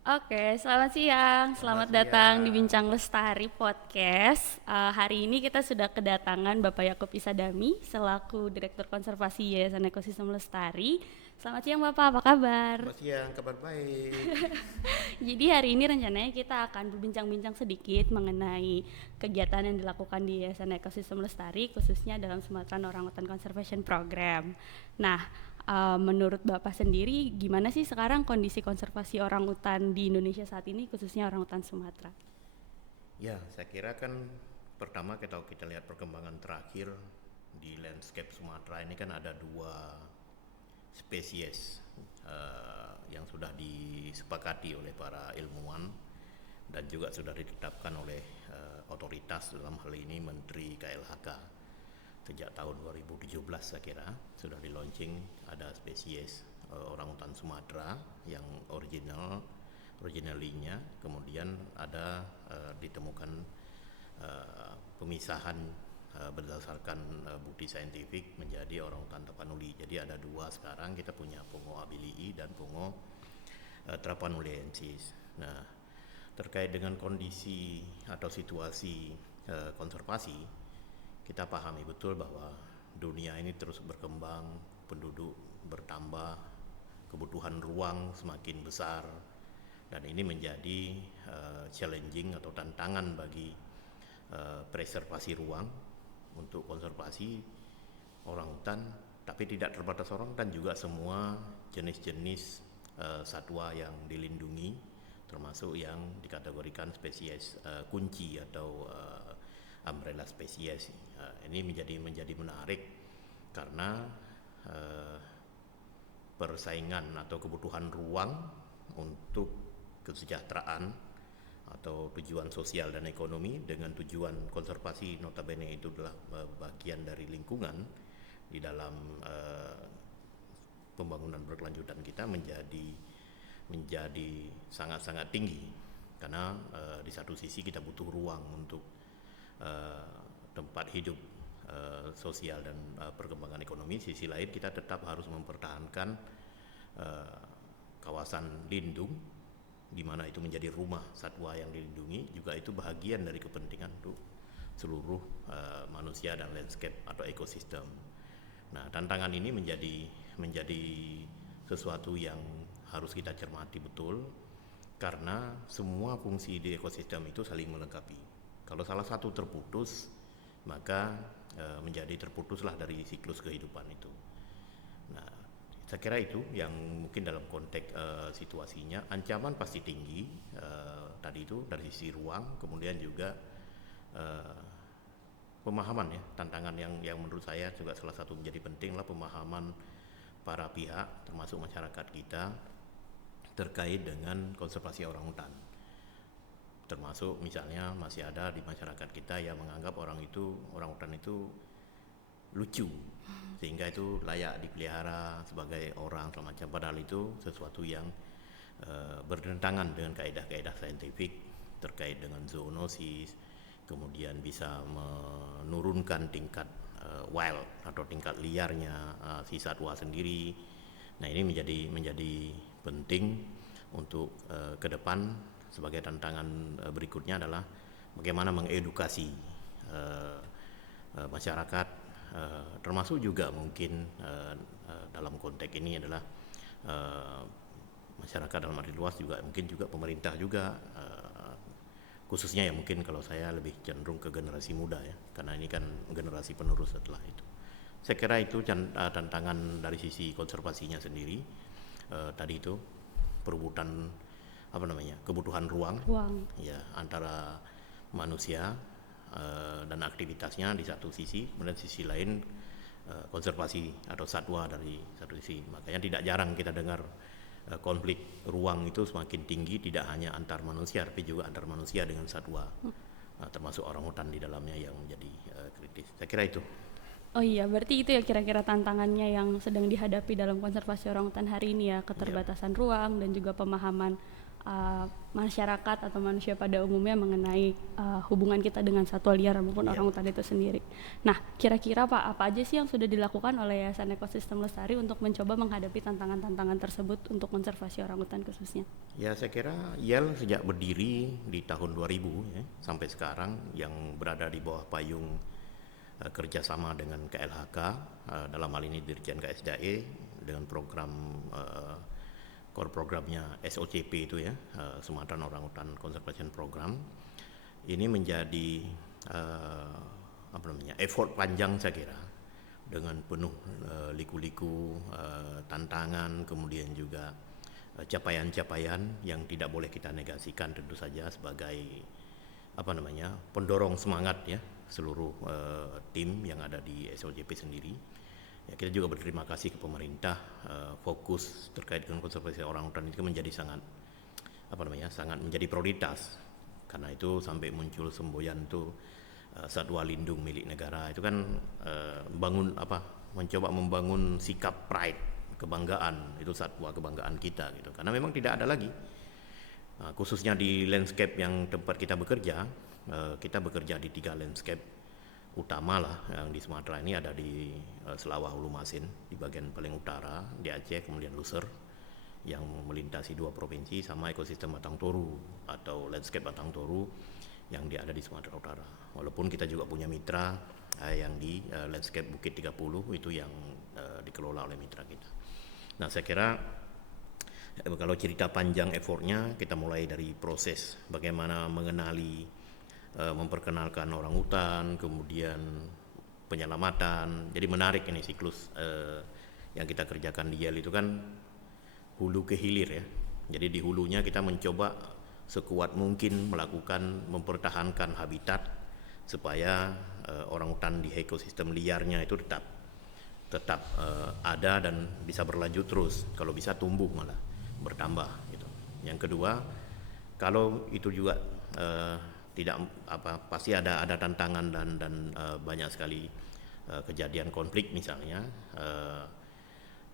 Oke, selamat siang. Selamat Selamat datang di siang. Bincang Lestari Podcast. Hari ini kita sudah kedatangan Bapak Yakub Isadami selaku Direktur Konservasi Yayasan Ekosistem Lestari. Selamat siang Bapak, apa kabar? Selamat siang, kabar baik. Jadi hari ini rencananya kita akan berbincang-bincang sedikit mengenai kegiatan yang dilakukan di Yayasan Ekosistem Lestari khususnya dalam Sumatera Orangutan Conservation Program. Nah, menurut Bapak sendiri gimana sih sekarang kondisi konservasi orangutan di Indonesia saat ini khususnya orangutan Sumatera? Ya, saya kira kan pertama kita lihat perkembangan terakhir di landscape Sumatera ini kan ada dua spesies yang sudah disepakati oleh para ilmuwan dan juga sudah ditetapkan oleh otoritas, dalam hal ini Menteri KLHK. Sejak tahun 2017 saya kira sudah di launching, ada spesies orangutan Sumatera yang originalinya, kemudian ada ditemukan pemisahan berdasarkan bukti saintifik menjadi orangutan tapanuli. Jadi ada dua sekarang, kita punya Pongo abilii dan Pongo trapanuliensis. Nah, terkait dengan kondisi atau situasi konservasi, kita pahami betul bahwa dunia ini terus berkembang, penduduk bertambah, kebutuhan ruang semakin besar, dan ini menjadi challenging atau tantangan bagi preservasi ruang untuk konservasi orangutan, tapi tidak terbatas orangutan, juga semua jenis-jenis satwa yang dilindungi, termasuk yang dikategorikan spesies kunci atau umbrella spesies. Ini menjadi menarik karena uh, persaingan atau kebutuhan ruang untuk kesejahteraan atau tujuan sosial dan ekonomi dengan tujuan konservasi, notabene itu adalah bagian dari lingkungan di dalam pembangunan berkelanjutan kita, menjadi sangat-sangat tinggi karena di satu sisi kita butuh ruang untuk tempat hidup sosial dan perkembangan ekonomi. Sisi lain kita tetap harus mempertahankan kawasan lindung di mana itu menjadi rumah satwa yang dilindungi, juga itu bagian dari kepentingan untuk seluruh manusia dan landscape atau ekosistem. Nah, tantangan ini menjadi sesuatu yang harus kita cermati betul karena semua fungsi di ekosistem itu saling melengkapi. Kalau salah satu terputus, maka menjadi terputuslah dari siklus kehidupan itu. Nah, saya kira itu yang mungkin dalam konteks situasinya. Ancaman pasti tinggi, tadi itu dari sisi ruang, kemudian juga uh, pemahaman, ya, tantangan yang menurut saya juga salah satu menjadi penting lah pemahaman para pihak termasuk masyarakat kita terkait dengan konservasi orangutan. Termasuk misalnya masih ada di masyarakat kita yang menganggap orangutan itu lucu, sehingga itu layak dipelihara sebagai orang semacam, padahal itu sesuatu yang bertentangan dengan kaedah-kaedah saintifik terkait dengan zoonosis, kemudian bisa menurunkan tingkat wild atau tingkat liarnya si satwa sendiri. Nah, ini menjadi penting untuk ke depan. Sebagai tantangan berikutnya adalah bagaimana mengedukasi masyarakat, termasuk juga mungkin dalam konteks ini adalah uh, masyarakat dalam arti luas, juga mungkin juga pemerintah juga, khususnya ya mungkin kalau saya lebih cenderung ke generasi muda, ya, karena ini kan generasi penerus setelah itu. Saya kira itu tantangan dari sisi konservasinya sendiri. Tadi itu perebutan kebutuhan ruang, Ruang. ya, antara manusia dan aktivitasnya di satu sisi, kemudian sisi lain konservasi atau satwa dari satu sisi. Makanya tidak jarang kita dengar konflik ruang itu semakin tinggi, tidak hanya antar manusia tapi juga antar manusia dengan satwa, termasuk orangutan di dalamnya yang menjadi kritis. Saya kira itu. Oh iya, berarti itu ya kira-kira tantangannya yang sedang dihadapi dalam konservasi orangutan hari ini ya, Ya, keterbatasan ruang dan juga pemahaman masyarakat atau manusia pada umumnya mengenai hubungan kita dengan satwa liar maupun orangutan itu sendiri. Nah, kira-kira Pak, apa aja sih yang sudah dilakukan oleh Yayasan Ekosistem Lestari untuk mencoba menghadapi tantangan-tantangan tersebut untuk konservasi orangutan khususnya? Ya, saya kira YEL sejak berdiri di tahun 2000 ya, sampai sekarang yang berada di bawah payung kerjasama dengan KLHK, dalam hal ini Dirjen KSDAE dengan program core programnya SOCP itu ya, Sumatera Orangutan Conservation Program. Ini menjadi effort panjang saya kira, dengan penuh liku-liku, tantangan, kemudian juga capaian-capaian yang tidak boleh kita negasikan tentu saja sebagai pendorong semangat ya seluruh tim yang ada di SOCP sendiri. Ya, kita juga berterima kasih ke pemerintah, fokus terkait dengan konservasi orangutan itu menjadi sangat menjadi prioritas. Karena itu sampai muncul semboyan itu satwa lindung milik negara. Itu kan mencoba membangun sikap pride, kebanggaan, itu satwa kebanggaan kita gitu. Karena memang tidak ada lagi. Khususnya di landscape yang tempat kita bekerja di 3 landscape utama lah yang di Sumatera ini, ada di Selawah Hulu Masin di bagian paling utara, di Aceh, kemudian Luser yang melintasi 2 provinsi, sama ekosistem Batang Toru atau landscape Batang Toru yang ada di Sumatera Utara. Walaupun kita juga punya mitra yang di landscape Bukit 30 itu yang dikelola oleh mitra kita. Nah, saya kira kalau cerita panjang effortnya, kita mulai dari proses bagaimana mengenali, memperkenalkan orangutan, kemudian penyelamatan. Jadi menarik ini siklus yang kita kerjakan di YEL itu kan hulu ke hilir ya. Jadi di hulunya kita mencoba sekuat mungkin mempertahankan habitat supaya orangutan di ekosistem liarnya itu tetap ada dan bisa berlanjut terus, kalau bisa tumbuh malah bertambah gitu. Yang kedua, kalau itu juga pasti ada tantangan dan banyak sekali kejadian konflik misalnya,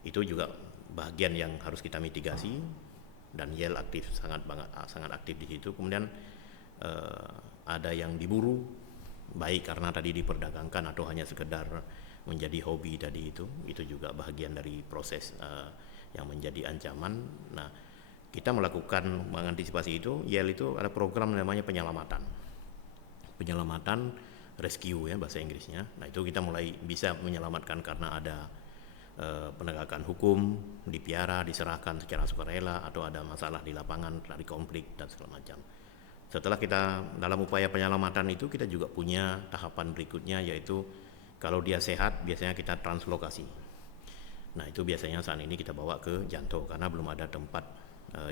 itu juga bagian yang harus kita mitigasi, dan YEL sangat aktif di situ. Kemudian ada yang diburu, baik karena tadi diperdagangkan atau hanya sekedar menjadi hobi tadi, itu juga bagian dari proses yang menjadi ancaman. Nah, kita melakukan mengantisipasi itu. YEL itu ada program namanya penyelamatan rescue ya bahasa Inggrisnya. Nah, itu kita mulai bisa menyelamatkan karena ada penegakan hukum, dipiara, diserahkan secara sukarela, atau ada masalah di lapangan dari konflik dan segala macam. Setelah kita dalam upaya penyelamatan itu, kita juga punya tahapan berikutnya, yaitu kalau dia sehat biasanya kita translokasi. Nah, itu biasanya saat ini kita bawa ke Janto karena belum ada tempat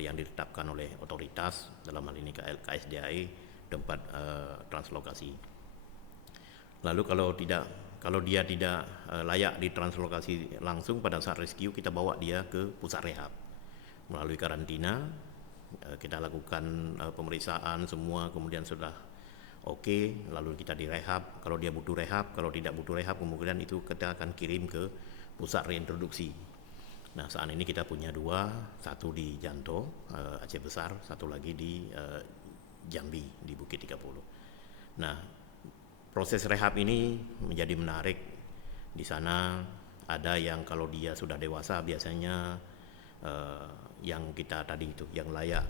yang ditetapkan oleh otoritas, dalam hal ini KSDAE, tempat translokasi. Lalu kalau dia tidak layak ditranslokasi langsung pada saat rescue, kita bawa dia ke pusat rehab melalui karantina. Kita lakukan pemeriksaan semua, kemudian sudah oke, lalu kita direhab. Kalau dia butuh rehab, kalau tidak butuh rehab, kemudian itu kita akan kirim ke pusat reintroduksi. Nah, saat ini kita punya 2, satu di Janto, Aceh Besar, satu lagi di Jambi, di Bukit 30. Nah, proses rehab ini menjadi menarik. Di sana ada yang kalau dia sudah dewasa biasanya yang kita tadi itu, yang layak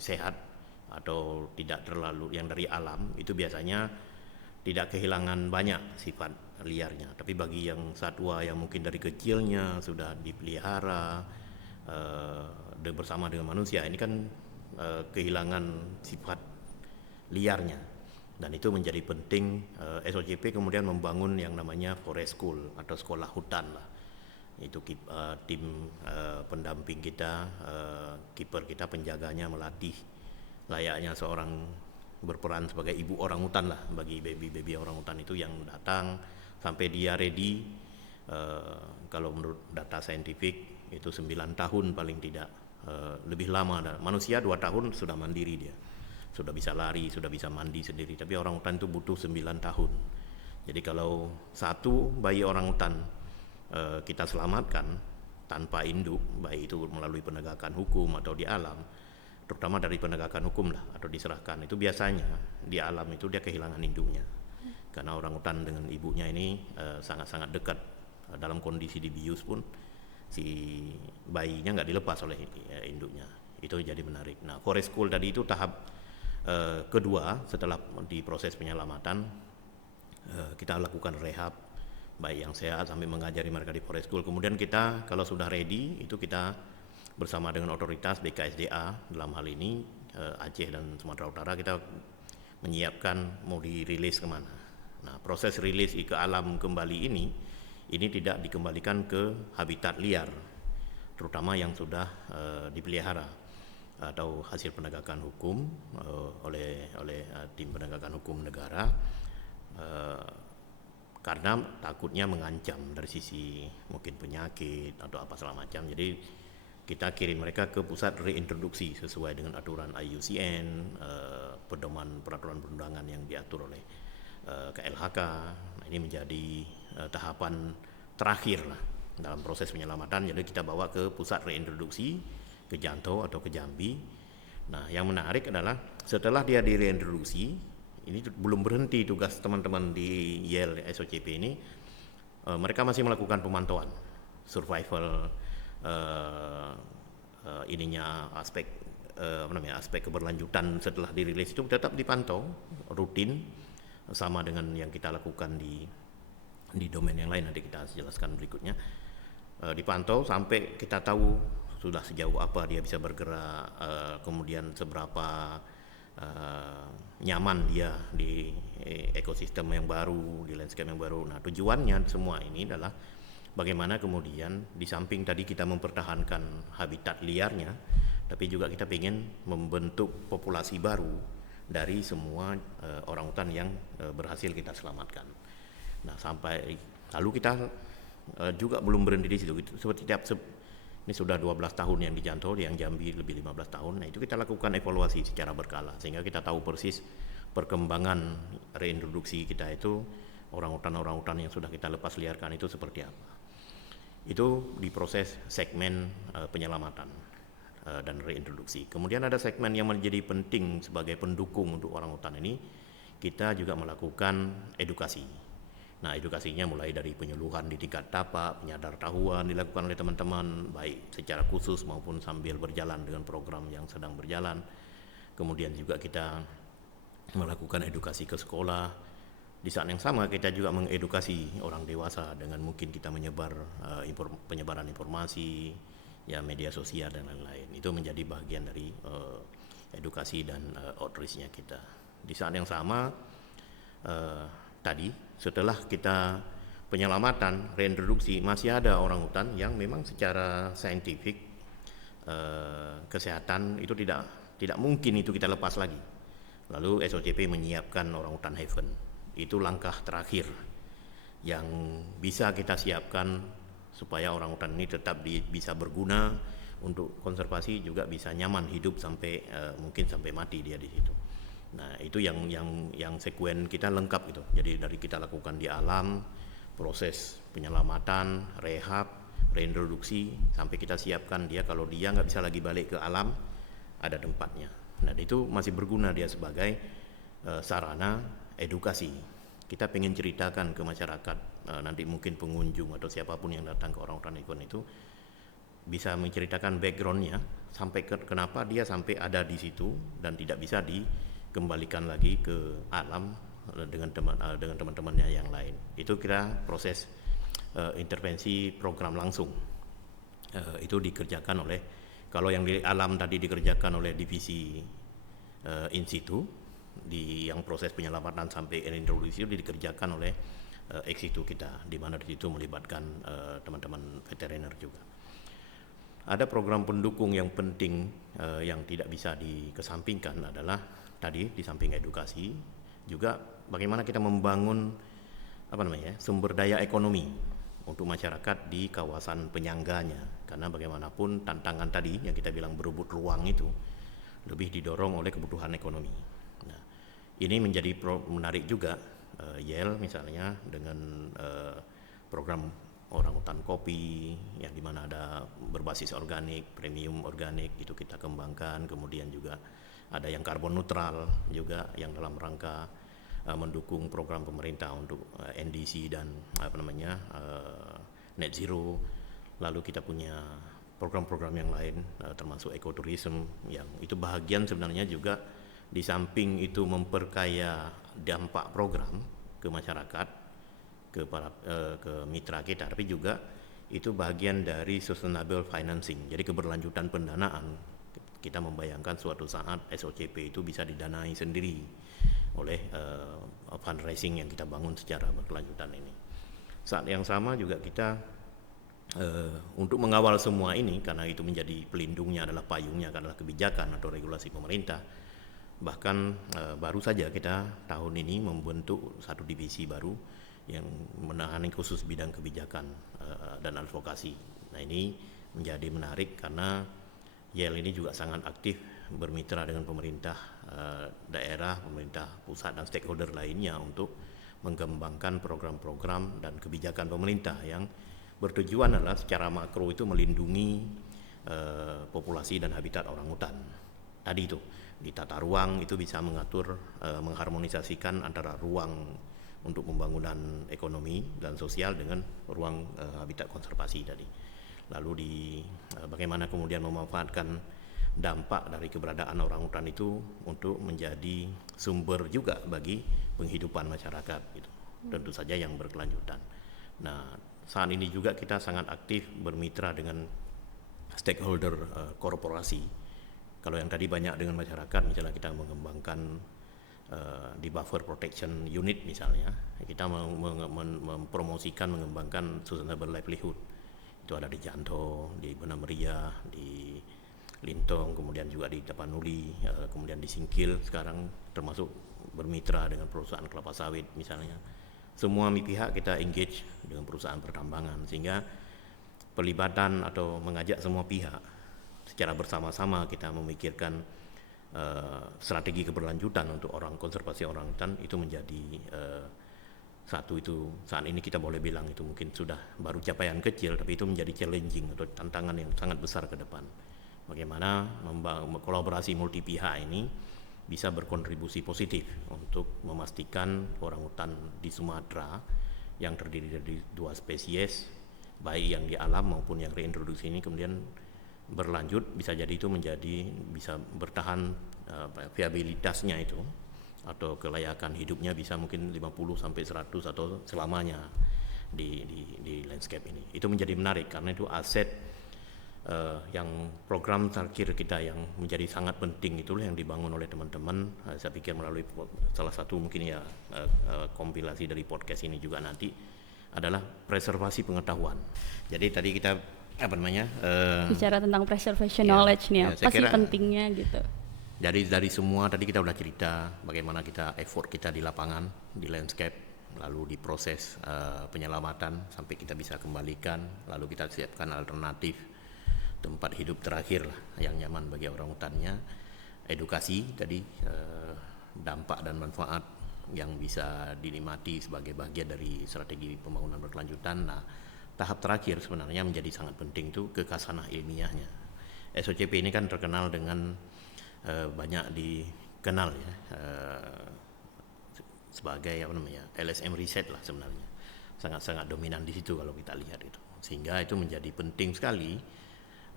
sehat atau tidak terlalu yang dari alam, itu biasanya tidak kehilangan banyak sifat liarnya. Tapi bagi yang satwa yang mungkin dari kecilnya sudah dipelihara bersama dengan manusia, ini kan kehilangan sifat liarnya. Dan itu menjadi penting SOCP kemudian membangun yang namanya forest school atau sekolah hutan lah. Itu tim pendamping kita, kiper kita, penjaganya melatih layaknya seorang berperan sebagai ibu orangutan lah bagi baby orangutan itu yang datang sampai dia ready. Kalau menurut data saintifik itu 9 tahun paling tidak, lebih lama. Manusia 2 tahun sudah mandiri, dia sudah bisa lari, sudah bisa mandi sendiri, tapi orangutan itu butuh 9 tahun. Jadi kalau satu bayi orangutan kita selamatkan tanpa induk, baik itu melalui penegakan hukum atau di alam, terutama dari penegakan hukum lah atau diserahkan, itu biasanya di alam itu dia kehilangan induknya karena orangutan dengan ibunya ini sangat-sangat dekat. Dalam kondisi dibius pun si bayinya nggak dilepas oleh induknya. Itu jadi menarik. Nah, forest school tadi itu tahap kedua setelah di proses penyelamatan. Kita lakukan rehab baik yang sehat sampai mengajari mereka di forest school. Kemudian kita kalau sudah ready itu kita bersama dengan otoritas BKSDA dalam hal ini Aceh dan Sumatera Utara, kita menyiapkan mau dirilis kemana. Nah, proses rilis ke alam kembali ini tidak dikembalikan ke habitat liar, terutama yang sudah dipelihara atau hasil penegakan hukum oleh tim penegakan hukum negara, karena takutnya mengancam dari sisi mungkin penyakit atau apa segala macam. Jadi kita kirim mereka ke pusat reintroduksi sesuai dengan aturan IUCN, pedoman peraturan perundangan yang diatur oleh KLHK. Nah, ini menjadi tahapan terakhir lah dalam proses penyelamatan. Jadi kita bawa ke pusat reintroduksi ke Janto atau ke Jambi. Nah, yang menarik adalah setelah dia direintroduksi, ini belum berhenti tugas teman-teman di Yale SOCP ini, mereka masih melakukan pemantauan survival, aspek aspek keberlanjutan setelah dirilis itu tetap dipantau rutin, sama dengan yang kita lakukan di domain yang lain, nanti kita jelaskan berikutnya. Dipantau sampai kita tahu sudah sejauh apa dia bisa bergerak, kemudian seberapa nyaman dia di ekosistem yang baru, di landscape yang baru. Nah, tujuannya semua ini adalah bagaimana kemudian di samping tadi kita mempertahankan habitat liarnya, tapi juga kita ingin membentuk populasi baru dari semua orangutan yang berhasil kita selamatkan. Nah, sampai lalu kita juga belum berhenti di situ. Seperti ini sudah 12 tahun yang di Janto, yang Jambi lebih 15 tahun. Nah, itu kita lakukan evaluasi secara berkala sehingga kita tahu persis perkembangan reintroduksi kita itu, orangutan yang sudah kita lepas liarkan itu seperti apa. Itu di proses segmen penyelamatan dan reintroduksi. Kemudian ada segmen yang menjadi penting sebagai pendukung untuk orangutan ini, kita juga melakukan edukasi. Nah, edukasinya mulai dari penyuluhan di tingkat tapak, penyadartahuan dilakukan oleh teman-teman, baik secara khusus maupun sambil berjalan dengan program yang sedang berjalan. Kemudian juga kita melakukan edukasi ke sekolah. Di saat yang sama kita juga mengedukasi orang dewasa dengan mungkin kita menyebar penyebaran informasi, ya media sosial dan lain-lain. Itu menjadi bagian dari edukasi dan outreach-nya kita. Di saat yang sama tadi setelah kita penyelamatan, reintroduksi, masih ada orangutan yang memang secara saintifik kesehatan itu tidak mungkin itu kita lepas lagi. Lalu SOCP menyiapkan orangutan haven. Itu langkah terakhir yang bisa kita siapkan supaya orangutan ini tetap bisa berguna untuk konservasi, juga bisa nyaman hidup sampai mungkin sampai mati dia di situ. Nah, itu yang sekuen kita lengkap gitu. Jadi dari kita lakukan di alam, proses penyelamatan, rehab, reintroduksi, sampai kita siapkan dia kalau dia nggak bisa lagi balik ke alam, ada tempatnya. Nah, itu masih berguna dia sebagai sarana edukasi. Kita pengen ceritakan ke masyarakat, nanti mungkin pengunjung atau siapapun yang datang ke orangutan ikon itu bisa menceritakan backgroundnya sampai kenapa dia sampai ada di situ dan tidak bisa dikembalikan lagi ke alam dengan teman-temannya yang lain. Itu kira proses intervensi program langsung. Itu dikerjakan oleh, kalau yang di alam tadi dikerjakan oleh divisi in situ, di yang proses penyelamatan sampai reintroduksi itu dikerjakan oleh ex situ kita, di mana di situ melibatkan teman-teman veteriner juga. Ada program pendukung yang penting yang tidak bisa dikesampingkan adalah tadi di samping edukasi juga bagaimana kita membangun sumber daya ekonomi untuk masyarakat di kawasan penyangganya, karena bagaimanapun tantangan tadi yang kita bilang berebut ruang itu lebih didorong oleh kebutuhan ekonomi. Nah, ini menjadi menarik juga Yale misalnya dengan program orangutan kopi yang dimana ada berbasis organik, premium organik itu kita kembangkan. Kemudian juga ada yang karbon neutral juga yang dalam rangka mendukung program pemerintah untuk NDC dan net zero. Lalu kita punya program-program yang lain termasuk ekoturism yang itu bahagian sebenarnya juga di samping itu memperkaya dampak program ke masyarakat, ke mitra kita, tapi juga itu bagian dari sustainable financing. Jadi keberlanjutan pendanaan, kita membayangkan suatu saat SOCP itu bisa didanai sendiri oleh fundraising yang kita bangun secara berkelanjutan ini. Saat yang sama juga kita untuk mengawal semua ini, karena itu menjadi pelindungnya adalah payungnya adalah kebijakan atau regulasi pemerintah. Bahkan baru saja kita tahun ini membentuk satu divisi baru yang menangani khusus bidang kebijakan dan advokasi. Nah, ini menjadi menarik karena YEL ini juga sangat aktif bermitra dengan pemerintah daerah, pemerintah pusat dan stakeholder lainnya untuk mengembangkan program-program dan kebijakan pemerintah yang bertujuan adalah secara makro itu melindungi populasi dan habitat orangutan. Tadi itu di tata ruang itu bisa mengatur, mengharmonisasikan antara ruang untuk pembangunan ekonomi dan sosial dengan ruang habitat konservasi tadi. Lalu di bagaimana kemudian memanfaatkan dampak dari keberadaan orangutan itu untuk menjadi sumber juga bagi penghidupan masyarakat gitu. Tentu saja yang berkelanjutan. Nah, saat ini juga kita sangat aktif bermitra dengan stakeholder korporasi. Kalau yang tadi banyak dengan masyarakat, misalnya kita mengembangkan di buffer protection unit misalnya, kita mempromosikan mengembangkan sustainable livelihood. Itu ada di Janto, di Benam Ria, di Lintong, kemudian juga di Tapanuli, kemudian di Singkil sekarang, termasuk bermitra dengan perusahaan kelapa sawit misalnya. Semua pihak kita engage dengan perusahaan pertambangan, sehingga pelibatan atau mengajak semua pihak secara bersama-sama kita memikirkan strategi keberlanjutan untuk konservasi orangutan itu menjadi satu itu saat ini kita boleh bilang itu mungkin sudah baru capaian kecil, tapi itu menjadi challenging atau tantangan yang sangat besar ke depan. Bagaimana kolaborasi multi pihak ini bisa berkontribusi positif untuk memastikan orangutan di Sumatera yang terdiri dari 2 spesies, baik yang di alam maupun yang reintroduksi ini kemudian berlanjut, bisa jadi itu bisa bertahan viabilitasnya itu atau kelayakan hidupnya bisa mungkin 50 sampai 100 atau selamanya di landscape ini. Itu menjadi menarik karena itu aset yang program terakhir kita yang menjadi sangat penting itulah yang dibangun oleh teman-teman. Saya pikir melalui salah satu mungkin ya kompilasi dari podcast ini juga nanti adalah preservasi pengetahuan. Jadi tadi kita bicara tentang preservation knowledge nih, apa sih pentingnya gitu. Jadi dari semua tadi kita udah cerita bagaimana kita effort kita di lapangan, di landscape, lalu di proses penyelamatan sampai kita bisa kembalikan, lalu kita siapkan alternatif tempat hidup terakhir lah yang nyaman bagi orangutannya, edukasi tadi dampak dan manfaat yang bisa dinikmati sebagai bagian dari strategi pembangunan berkelanjutan. Nah, tahap terakhir sebenarnya menjadi sangat penting itu kekasanah ilmiahnya. SOCP ini kan terkenal dengan banyak dikenal ya sebagai LSM riset lah sebenarnya, sangat-sangat dominan di situ kalau kita lihat itu, sehingga itu menjadi penting sekali.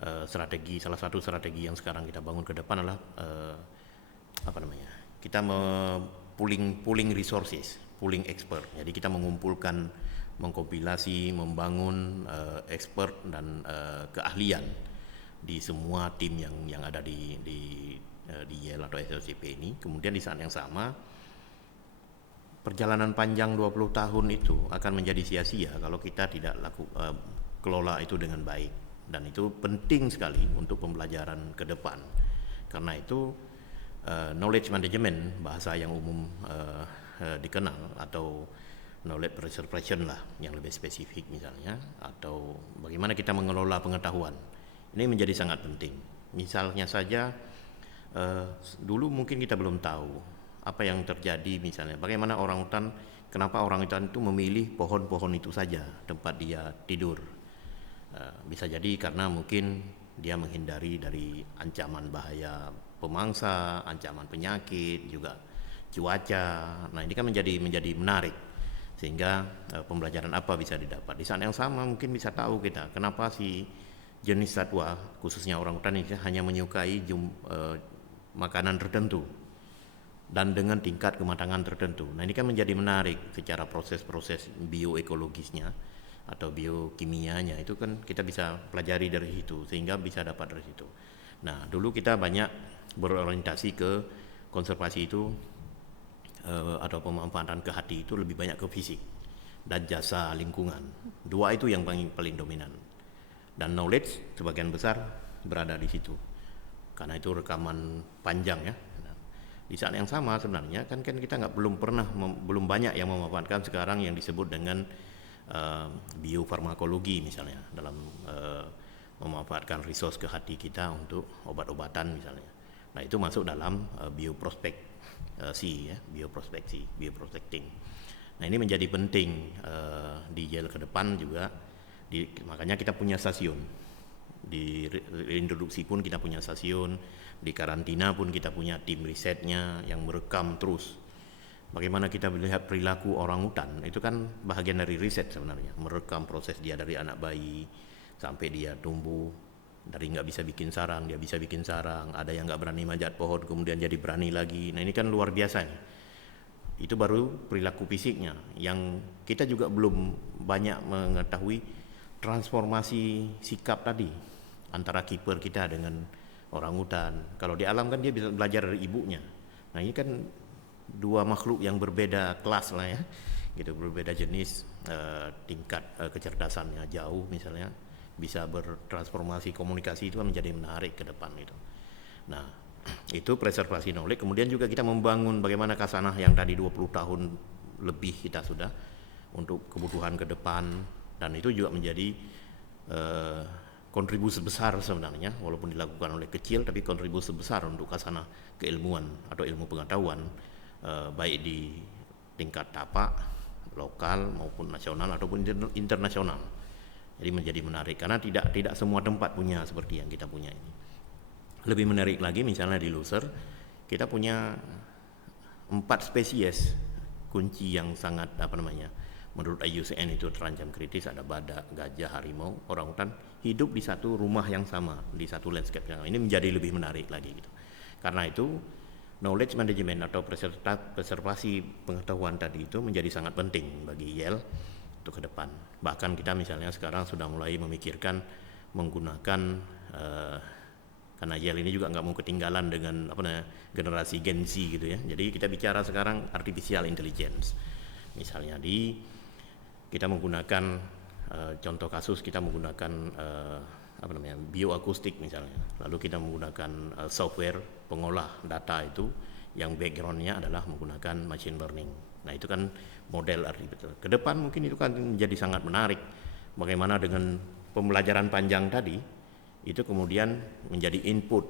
Salah satu strategi yang sekarang kita bangun ke depan adalah kita pooling resources, pooling expert. Jadi kita mengumpulkan, mengkompilasi, membangun expert dan keahlian di semua tim yang ada di YEL atau SOCP ini. Kemudian di saat yang sama perjalanan panjang 20 tahun itu akan menjadi sia-sia kalau kita tidak kelola itu dengan baik, dan itu penting sekali untuk pembelajaran ke depan. Karena itu knowledge management, bahasa yang umum dikenal, atau knowledge preservation lah yang lebih spesifik misalnya, atau bagaimana kita mengelola pengetahuan, ini menjadi sangat penting. Misalnya saja dulu mungkin kita belum tahu apa yang terjadi, misalnya bagaimana orangutan kenapa orang hutan itu memilih pohon-pohon itu saja tempat dia tidur. Bisa jadi karena mungkin dia menghindari dari ancaman bahaya pemangsa, ancaman penyakit, juga cuaca. Nah, ini kan menjadi menarik, sehingga pembelajaran apa bisa didapat. Di saat yang sama mungkin bisa tahu kita kenapa si jenis satwa, khususnya orangutan ini hanya menyukai makanan tertentu dan dengan tingkat kematangan tertentu. Nah, ini kan menjadi menarik secara proses-proses bioekologisnya atau biokimianya, itu kan kita bisa pelajari dari situ, sehingga bisa dapat dari situ. Nah, dulu kita banyak berorientasi ke konservasi itu atau pemanfaatan ke hati itu lebih banyak ke fisik dan jasa lingkungan. Dua itu yang paling dominan. Dan knowledge sebagian besar berada di situ. Karena itu rekaman panjang ya. Di saat yang sama sebenarnya kan kita belum banyak yang memanfaatkan sekarang yang disebut dengan biofarmakologi misalnya, dalam memanfaatkan resource ke hati kita untuk obat-obatan misalnya. Nah, itu masuk dalam bioprospecting. Nah, ini menjadi penting di Yale ke depan juga. Makanya kita punya stasiun. Di reintroduksi pun kita punya stasiun, di karantina pun kita punya tim risetnya yang merekam terus. Bagaimana kita melihat perilaku orangutan, itu kan bahagian dari riset sebenarnya. Merekam proses dia dari anak bayi sampai dia tumbuh, dari nggak bisa bikin sarang, dia bisa bikin sarang. Ada yang nggak berani manjat pohon, kemudian jadi berani lagi. Nah, ini kan luar biasa nih. Itu baru perilaku fisiknya, yang kita juga belum banyak mengetahui transformasi sikap tadi antara kiper kita dengan orangutan. Kalau di alam kan dia bisa belajar dari ibunya. Nah, ini kan dua makhluk yang berbeda kelas lah ya, gitu, berbeda jenis, tingkat kecerdasannya jauh misalnya, bisa bertransformasi komunikasi, itu menjadi menarik ke depan itu. Nah, itu preservasi knowledge. Kemudian juga kita membangun bagaimana Khasanah yang tadi 20 tahun lebih kita sudah untuk kebutuhan ke depan, dan itu juga menjadi kontribusi besar sebenarnya, walaupun dilakukan oleh kecil, tapi kontribusi besar untuk Khasanah keilmuan atau ilmu pengetahuan, baik di tingkat tapak lokal maupun nasional ataupun internasional. Jadi menjadi menarik karena tidak semua tempat punya seperti yang kita punya ini. Lebih menarik lagi misalnya di Loser kita punya 4 spesies kunci yang sangat menurut IUCN itu terancam kritis. Ada badak, gajah, harimau, orangutan hidup di satu rumah yang sama, di satu landscape yang sama. Ini menjadi lebih menarik lagi gitu. Karena itu knowledge management atau preservasi pengetahuan tadi itu menjadi sangat penting bagi Yale untuk ke depan. Bahkan kita misalnya sekarang sudah mulai memikirkan menggunakan karena Yale ini juga nggak mau ketinggalan dengan generasi Gen Z gitu ya. Jadi kita bicara sekarang artificial intelligence. Misalnya kita menggunakan contoh kasus, kita menggunakan bioakustik misalnya. Lalu kita menggunakan software pengolah data itu yang backgroundnya adalah menggunakan machine learning. Nah, itu kan model artificial. Ke depan mungkin itu kan menjadi sangat menarik. Bagaimana dengan pembelajaran panjang tadi itu kemudian menjadi input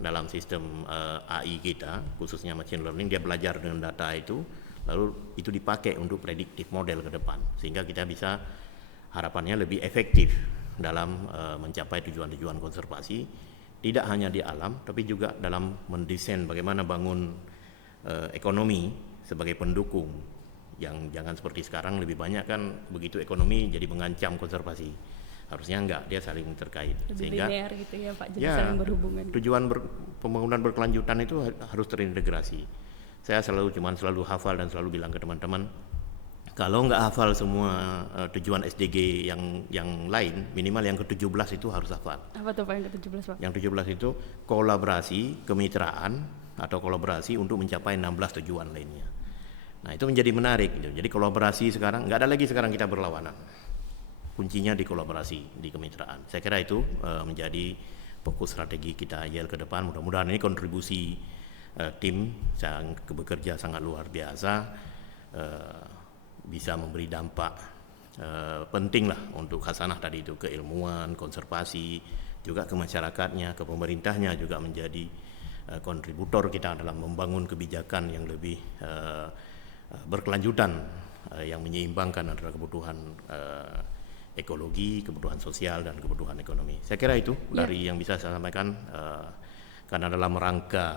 dalam sistem AI kita, khususnya machine learning. Dia belajar dengan data itu, lalu itu dipakai untuk predictive model ke depan, sehingga kita bisa harapannya lebih efektif dalam mencapai tujuan-tujuan konservasi, tidak hanya di alam tapi juga dalam mendesain bagaimana bangun ekonomi sebagai pendukung, yang jangan seperti sekarang lebih banyak kan begitu ekonomi jadi mengancam konservasi. Harusnya enggak, dia saling terkait. Lebih sehingga linear gitu ya Pak, jadi saling berhubungan. Tujuan pembangunan berkelanjutan itu harus terintegrasi. Saya selalu hafal dan selalu bilang ke teman-teman, kalau nggak hafal semua tujuan SDG yang lain, minimal yang ke-17 itu harus hafal. Apa tuh Pak yang ke-17 Pak? Yang 17 itu kolaborasi, kemitraan, atau kolaborasi untuk mencapai 16 tujuan lainnya. Nah, itu menjadi menarik gitu. Jadi kolaborasi sekarang, nggak ada lagi sekarang kita berlawanan. Kuncinya di kolaborasi, di kemitraan. Saya kira itu menjadi fokus strategi kita Yale ke depan. Mudah-mudahan ini kontribusi tim yang bekerja sangat luar biasa, bisa memberi dampak penting lah untuk Khasanah tadi itu, keilmuan, konservasi, juga ke masyarakatnya, ke pemerintahnya juga menjadi kontributor kita dalam membangun kebijakan yang lebih berkelanjutan yang menyeimbangkan antara kebutuhan ekologi, kebutuhan sosial, dan kebutuhan ekonomi. Saya kira itu dari yang bisa saya sampaikan, karena dalam rangka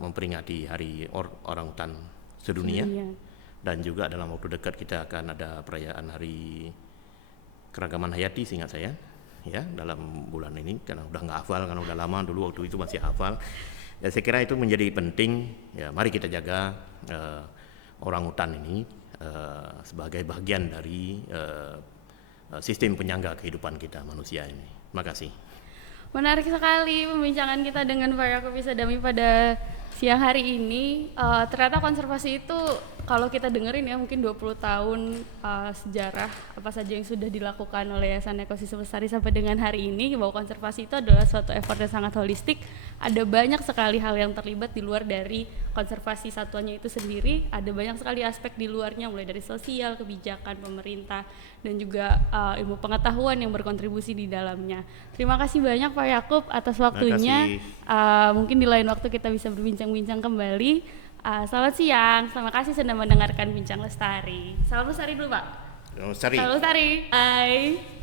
memperingati Hari Orangutan Sedunia, dan juga dalam waktu dekat kita akan ada perayaan Hari Keragaman Hayati, seingat saya, ya, dalam bulan ini, karena udah nggak hafal, karena udah lama, dulu waktu itu masih hafal. Ya, saya kira itu menjadi penting. Ya, mari kita jaga orangutan ini sebagai bagian dari sistem penyangga kehidupan kita manusia ini. Terima kasih. Menarik sekali pembincangan kita dengan Pak Yaakob Isadami pada siang hari ini. Ternyata konservasi itu kalau kita dengerin ya mungkin 20 tahun sejarah apa saja yang sudah dilakukan oleh Yayasan Ekosistem Lestari sampai dengan hari ini, bahwa konservasi itu adalah suatu effort yang sangat holistik. Ada banyak sekali hal yang terlibat di luar dari konservasi satuannya itu sendiri. Ada banyak sekali aspek di luarnya, mulai dari sosial, kebijakan pemerintah, dan juga ilmu pengetahuan yang berkontribusi di dalamnya. Terima kasih banyak Pak Yaakob atas waktunya. Mungkin di lain waktu kita bisa berbincang-bincang kembali. Selamat siang, terima kasih sudah mendengarkan Bincang Lestari. Salam Lestari dulu Pak. Salam Lestari. Salam Lestari. Bye.